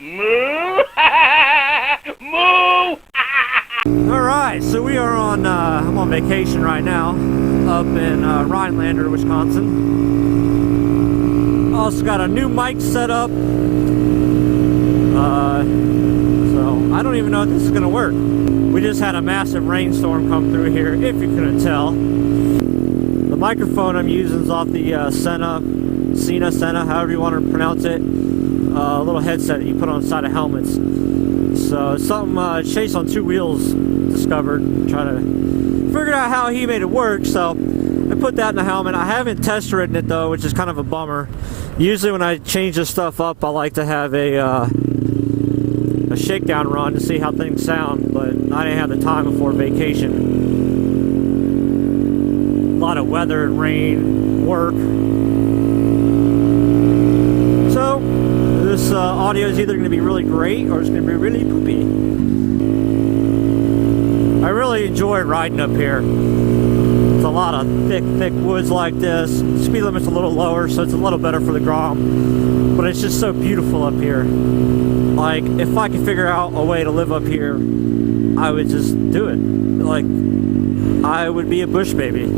Moo! Moo! Alright, so we are on, I'm on vacation right now, up in Rhinelander, Wisconsin. Also got a new mic set up, so I don't even know if this is going to work. We just had a massive rainstorm come through here, if you couldn't tell. The microphone I'm using is off the Sena, however you want to pronounce it, a little headset that you put on the side of helmets. So it's something Chase on Two Wheels discovered, trying to figure out how he made it work. So I put that in the helmet. I haven't test ridden it though, which is kind of a bummer. Usually when I change this stuff up, I like to have a shakedown run to see how things sound, but I didn't have the time before vacation. A lot of weather and rain, work. So this audio is either going to be really great or it's going to be really poopy. I really enjoy riding up here. It's a lot of thick woods like this. Speed limit's a little lower, so it's a little better for the Grom. But it's just so beautiful up here. Like, if I could figure out a way to live up here, I would just do it. Like, I would be a bush baby.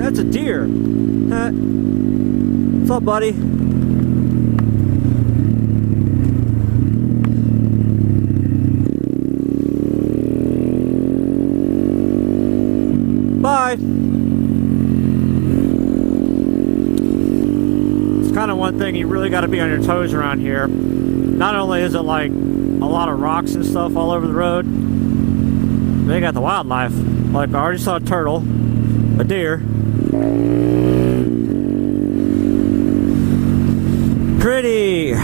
That's a deer. What's up, buddy? Bye. It's kind of one thing you really got to be on your toes around here. Not only is it like a lot of rocks and stuff all over the road, they got the wildlife. Like, I already saw a turtle, a deer. Pretty.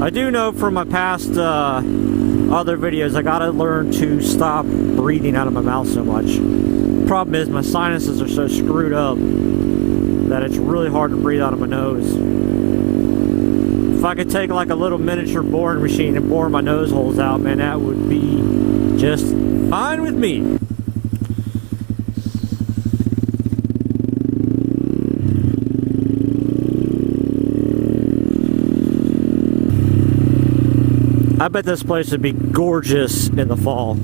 I do know from my past other videos, I gotta learn to stop breathing out of my mouth so much. The problem is my sinuses are so screwed up that it's really hard to breathe out of my nose. If I could take like a little miniature boring machine and bore my nose holes out, man, that would be just fine with me. I bet this place would be gorgeous in the fall.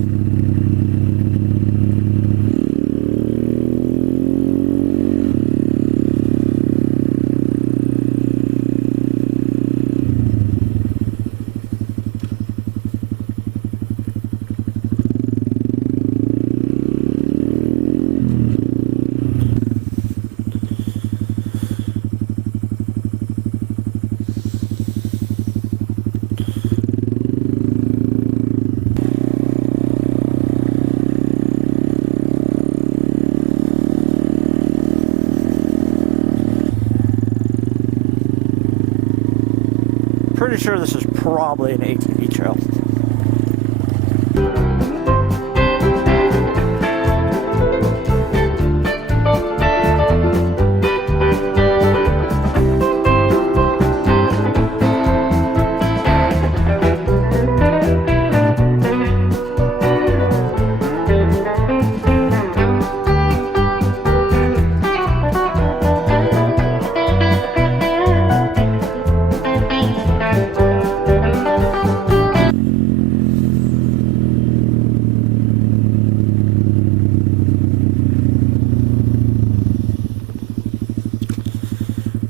Pretty sure this is probably an ATV trail.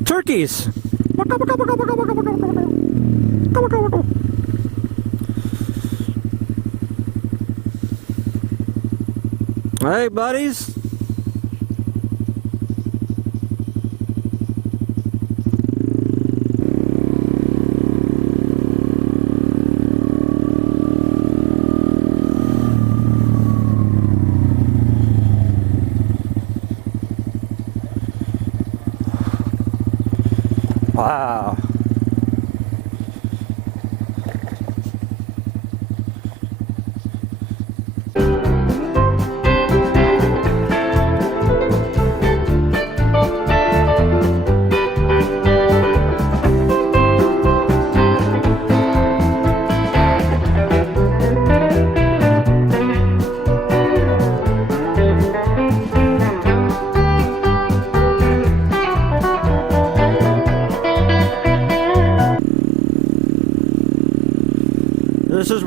Turkeys. Hey, buddies.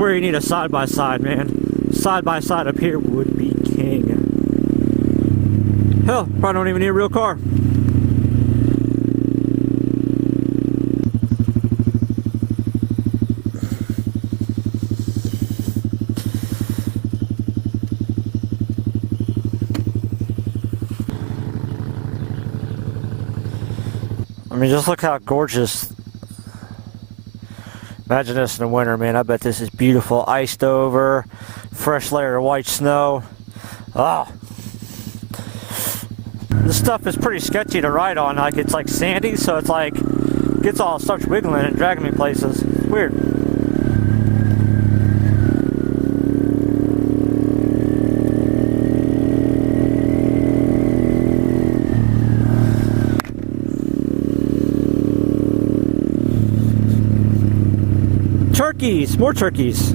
where you need a side-by-side, man. Side-by-side up here would be king. Hell, probably don't even need a real car. I mean, just look how gorgeous. Imagine this in the winter, man. I bet this is beautiful. Iced over, fresh layer of white snow. Oh. This stuff is pretty sketchy to ride on. Like, it's like sandy, so it's like, starts wiggling and dragging me places. It's weird. Turkeys! More turkeys!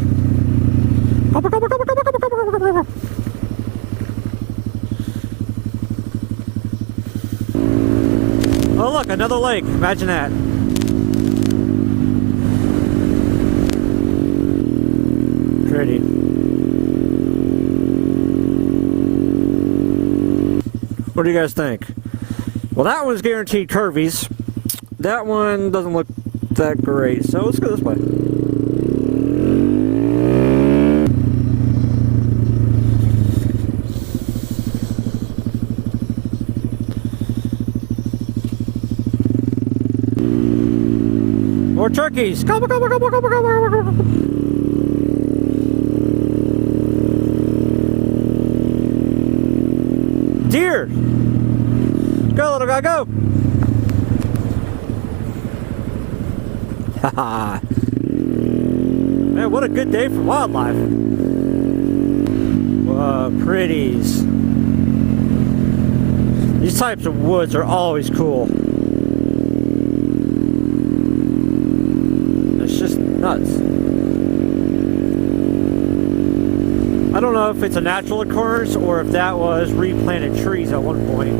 Oh look, another lake. Imagine that. Pretty. What do you guys think? Well, that one's guaranteed curvies. That one doesn't look that great, so let's go this way. More turkeys! Gobble, gobble, gobble, gobble, gobble, gobble. Deer! Go, little guy, go! Haha. Man, what a good day for wildlife. Whoa, pretties. These types of woods are always cool. It's just nuts. I don't know if it's a natural occurrence or if that was replanted trees at one point.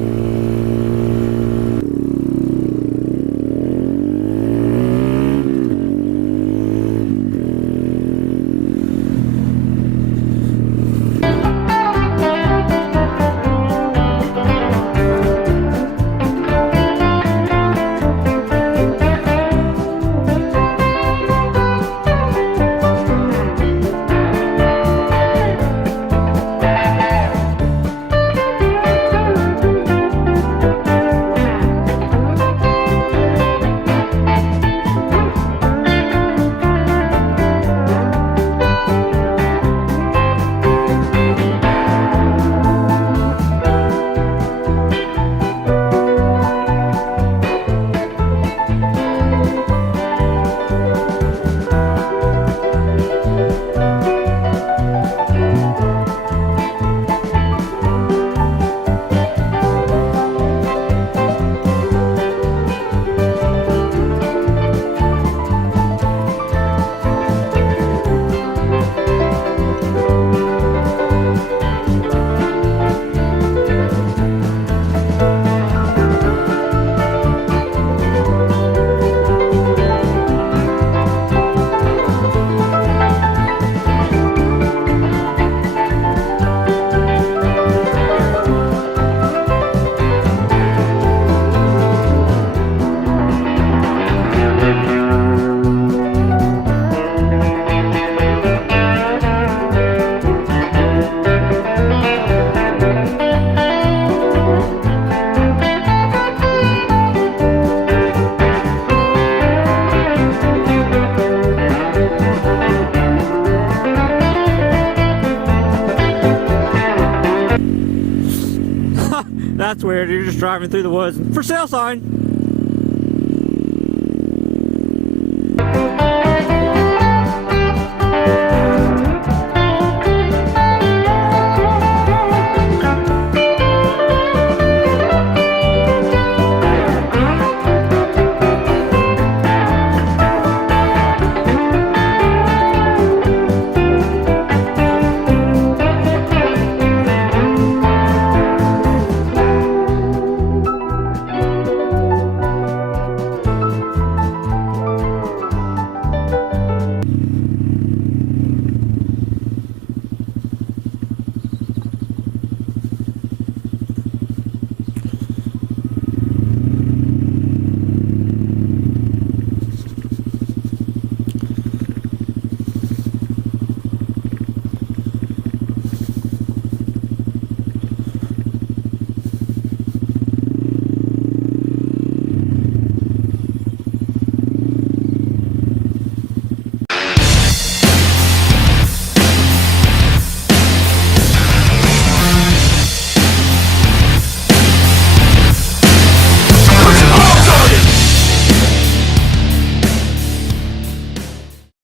That's weird. You're just driving through the woods. For sale sign.